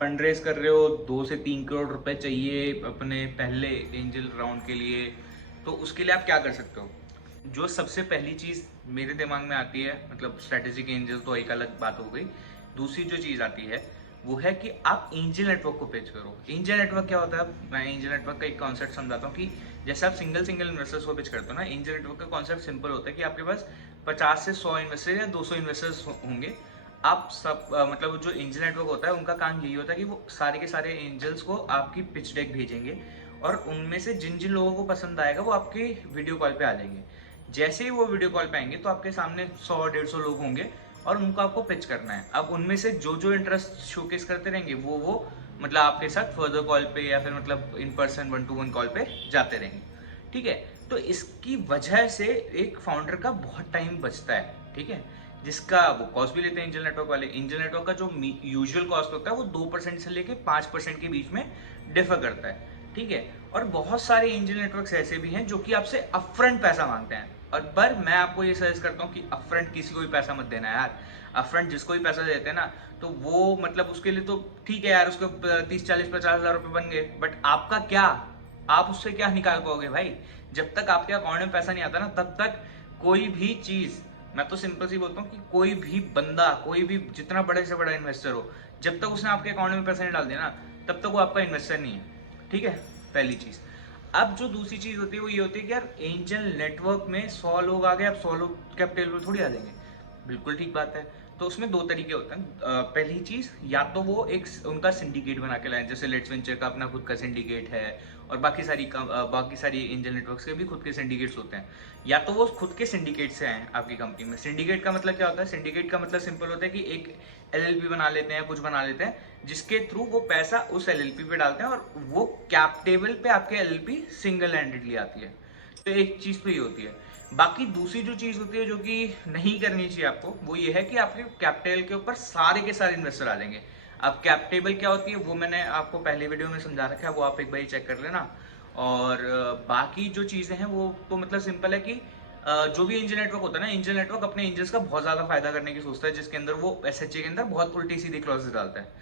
Fund raise कर रहे हो, 2 से 3 करोड़ रुपए चाहिए अपने पहले एंजल राउंड के लिए, तो उसके लिए आप क्या कर सकते हो? जो सबसे पहली चीज़ मेरे दिमाग में आती है, मतलब स्ट्रेटेजिक एंजल तो एक अलग बात हो गई, दूसरी जो चीज़ आती है वो है कि आप एंजल नेटवर्क को पेज करो। एंजल नेटवर्क क्या होता है? मैं एंजल नेटवर्क का एक कॉन्सेप्ट समझाता हूँ कि जैसे आप सिंगल सिंगल इन्वेस्टर्स को पिच करते हो ना, एंजल नेटवर्क का कॉन्सेप्ट सिंपल होता है कि आपके पास 50 से 100 इन्वेस्टर या 200 इन्वेस्टर्स होंगे। आप सब मतलब जो एंजल नेटवर्क होता है उनका काम यही होता है कि वो सारे के सारे एंजल्स को आपकी पिच डेक भेजेंगे, और उनमें से जिन जिन लोगों को पसंद आएगा वो आपके वीडियो कॉल पे आ जाएंगे। जैसे ही वो वीडियो कॉल पे आएंगे तो आपके सामने 100-150 लोग होंगे और उनको आपको पिच करना है। अब उनमें से जो जो इंटरेस्ट शोकेस करते रहेंगे वो मतलब आपके साथ फर्दर कॉल पे या फिर मतलब इन पर्सन 1-to-1 कॉल पे जाते रहेंगे। ठीक है, तो इसकी वजह से एक फाउंडर का बहुत टाइम बचता है। ठीक है, जिसका वो कॉस्ट भी लेते हैं एंजल नेटवर्क वाले। एंजल नेटवर्क का जो यूजुअल कॉस्ट होता है वो 2% से लेके 5% के बीच में डिफर करता है। ठीक है, और बहुत सारे एंजल नेटवर्क्स ऐसे भी हैं जो कि आपसे अपफ्रंट पैसा मांगते हैं, और पर मैं आपको ये सजेस्ट करता हूँ कि अपफ्रंट किसी को भी पैसा मत देना यार। अपफ्रंट जिसको भी पैसा देते हैं ना, तो वो मतलब उसके लिए तो ठीक है यार, उसको 30, 40, 50 हज़ार रुपये बन गए, बट आपका क्या? आप उससे क्या निकाल पाओगे भाई? जब तक आपके अकाउंट में पैसा नहीं आता ना, तब तक कोई भी चीज, मैं तो सिंपल सी बोलता हूँ कि कोई भी बंदा, कोई भी जितना बड़े से बड़ा इन्वेस्टर हो, जब तक उसने आपके अकाउंट में पैसा नहीं डाल दिया ना, तब तक वो आपका इन्वेस्टर नहीं है। ठीक है, पहली चीज। अब जो दूसरी चीज होती है वो ये होती है कि यार एंजल नेटवर्क में 100 लोग आ गए, अब 100 लोग कैपिटल में थोड़ी आ जाएंगे। बिल्कुल ठीक बात है। तो उसमें दो तरीके होते हैं। पहली चीज, या तो वो एक उनका सिंडिकेट बना के लाए, जैसे लेट्स वेंचर का अपना खुद का सिंडिकेट है, और बाकी सारी एंजल नेटवर्क्स के भी खुद के सिंडिकेट्स होते हैं। या तो वो खुद के सिंडिकेट से आए आपकी कंपनी में। सिंडिकेट का मतलब क्या होता है? सिंडिकेट का मतलब सिंपल होता है कि एक एलएलपी बना लेते हैं, कुछ बना लेते हैं, जिसके थ्रू वो पैसा उस एलएलपी पे डालते हैं और वो कैप टेबल पे आपके एलएलपी सिंगल हैंडेडली आती है। तो एक चीज तो ये होती है। बाकी दूसरी जो चीज होती है जो कि नहीं करनी चाहिए आपको, वो ये है कि आपके कैपिटल के ऊपर सारे के सारे इन्वेस्टर आ जाएंगे। अब कैप टेबल क्या होती है वो मैंने आपको पहले वीडियो में समझा रखा है, वो आप एक बार चेक कर लेना। और बाकी जो चीजें हैं वो तो मतलब सिंपल है कि जो भी एंजल नेटवर्क होता है ना, एंजल नेटवर्क अपने एंजल्स का बहुत ज्यादा फायदा करने की सोचता है, जिसके अंदर वो एसएचए के अंदर बहुत उल्टी सीधी क्लॉजेस डालता है।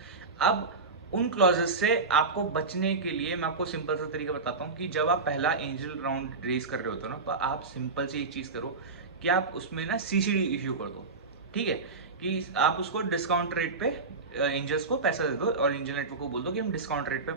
अब उन क्लॉजेस से आपको बचने के लिए मैं आपको सिंपल सा तरीका बताता हूँ कि जब आप पहला एंजल राउंड रेस कर रहे होते हो ना, तो आप सिंपल सी एक चीज करो कि आप उसमें ना सीसीडी इश्यू कर दो। ठीक है, कि आप उसको डिस्काउंट रेट पे एंजल्स को पैसा दे दो, और एंजल नेटवर्क को बोल दो कि हम डिस्काउंट रेट पे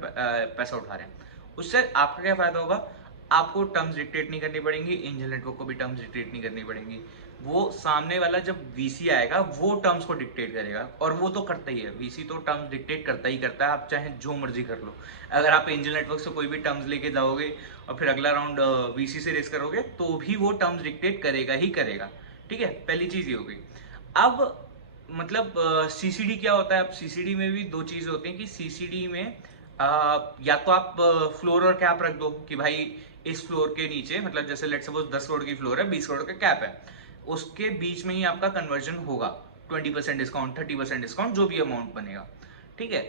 पैसा उठा रहे हैं। उससे आपका क्या फायदा होगा? आपको टर्म्स डिक्टेट नहीं करनी पड़ेंगी, एंजल नेटवर्क को भी टर्म्स डिक्टेट नहीं करनी पड़ेंगी। वो सामने वाला जब वीसी आएगा वो टर्म्स को डिक्टेट करेगा, और वो तो करता ही है, वीसी तो टर्म्स डिक्टेट करता ही करता है, आप चाहे जो मर्जी कर लो। अगर आप एंजल नेटवर्क से कोई भी टर्म्स लेके जाओगे और फिर अगला राउंड वीसी से रेस करोगे, तो भी वो टर्म्स डिक्टेट करेगा ही करेगा। ठीक है, पहली चीज ये हो गई। अब मतलब सीसीडी क्या होता है? अब सीसीडी में भी दो चीजें होती हैं कि सीसीडी में या तो आप फ्लोर और कैप रख दो कि भाई इस फ्लोर के नीचे, मतलब जैसे लेट सपोज 10 करोड़ की फ्लोर है, 20 करोड़ का कैप है, उसके बीच में ही आपका कन्वर्जन होगा। 20% डिस्काउंट, 30% डिस्काउंट, जो भी अमाउंट बनेगा। ठीक है,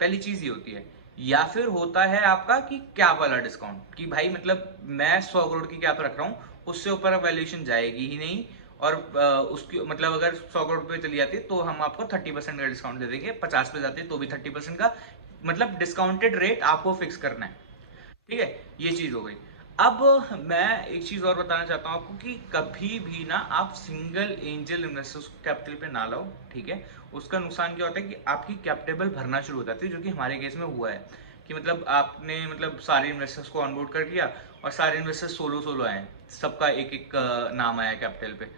पहली चीज ये होती है। या फिर होता है आपका कि कैप वाला डिस्काउंट, कि भाई मतलब मैं 100 करोड़ की कैप रख रहा हूँ, उससे ऊपर वैल्यूएशन जाएगी ही नहीं, और उसकी मतलब अगर 100 करोड़ पे चली जाती है तो हम आपको 30% का डिस्काउंट दे देंगे, 50 पे जाती है तो भी 30% का, मतलब डिस्काउंटेड रेट आपको फिक्स करना है। ठीक है, ये चीज हो गई। अब मैं एक चीज और बताना चाहता हूँ आपको कि कभी भी ना आप सिंगल एंजल इन्वेस्टर्स को कैपिटल पे ना लाओ। ठीक है, उसका नुकसान क्या होता है कि आपकी कैपिटल भरना शुरू हो जाती है, जो कि हमारे केस में हुआ है कि मतलब आपने मतलब सारे इन्वेस्टर्स को ऑनबोर्ड कर दिया और सारे इन्वेस्टर्स सोलो सोलो आए, सबका एक एक नाम आया कैपिटल पे।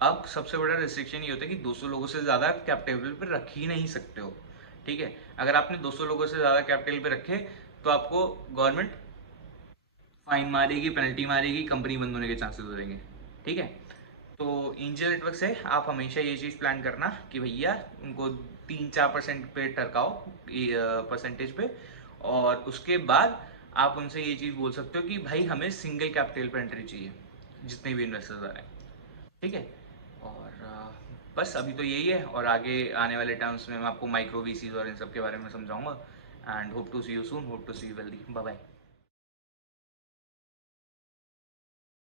अब सबसे बड़ा रिस्ट्रिक्शन ये होता है कि 200 लोगों से ज्यादा कैपिटल पे रख ही नहीं सकते हो। ठीक है, अगर आपने 200 लोगों से ज्यादा कैपिटल पे रखे तो आपको गवर्नमेंट फाइन मारेगी, पेनल्टी मारेगी, कंपनी बंद होने के चांसेस हो जाएंगे। ठीक है, तो एंजल नेटवर्क से आप हमेशा ये चीज प्लान करना कि भैया उनको 3-4% पे टरकाओ, परसेंटेज पे, और उसके बाद आप उनसे ये चीज बोल सकते हो कि भाई हमें सिंगल कैपिटल पे एंट्री चाहिए, जितने भी इन्वेस्टर्स आ रहे हैं। ठीक है, और बस अभी तो यही है, और आगे आने वाले टाइम्स में मैं आपको माइक्रो वीसीज और इन सब के बारे में समझाऊंगा। And hope to see you soon, hope to see you wealthy, bye bye.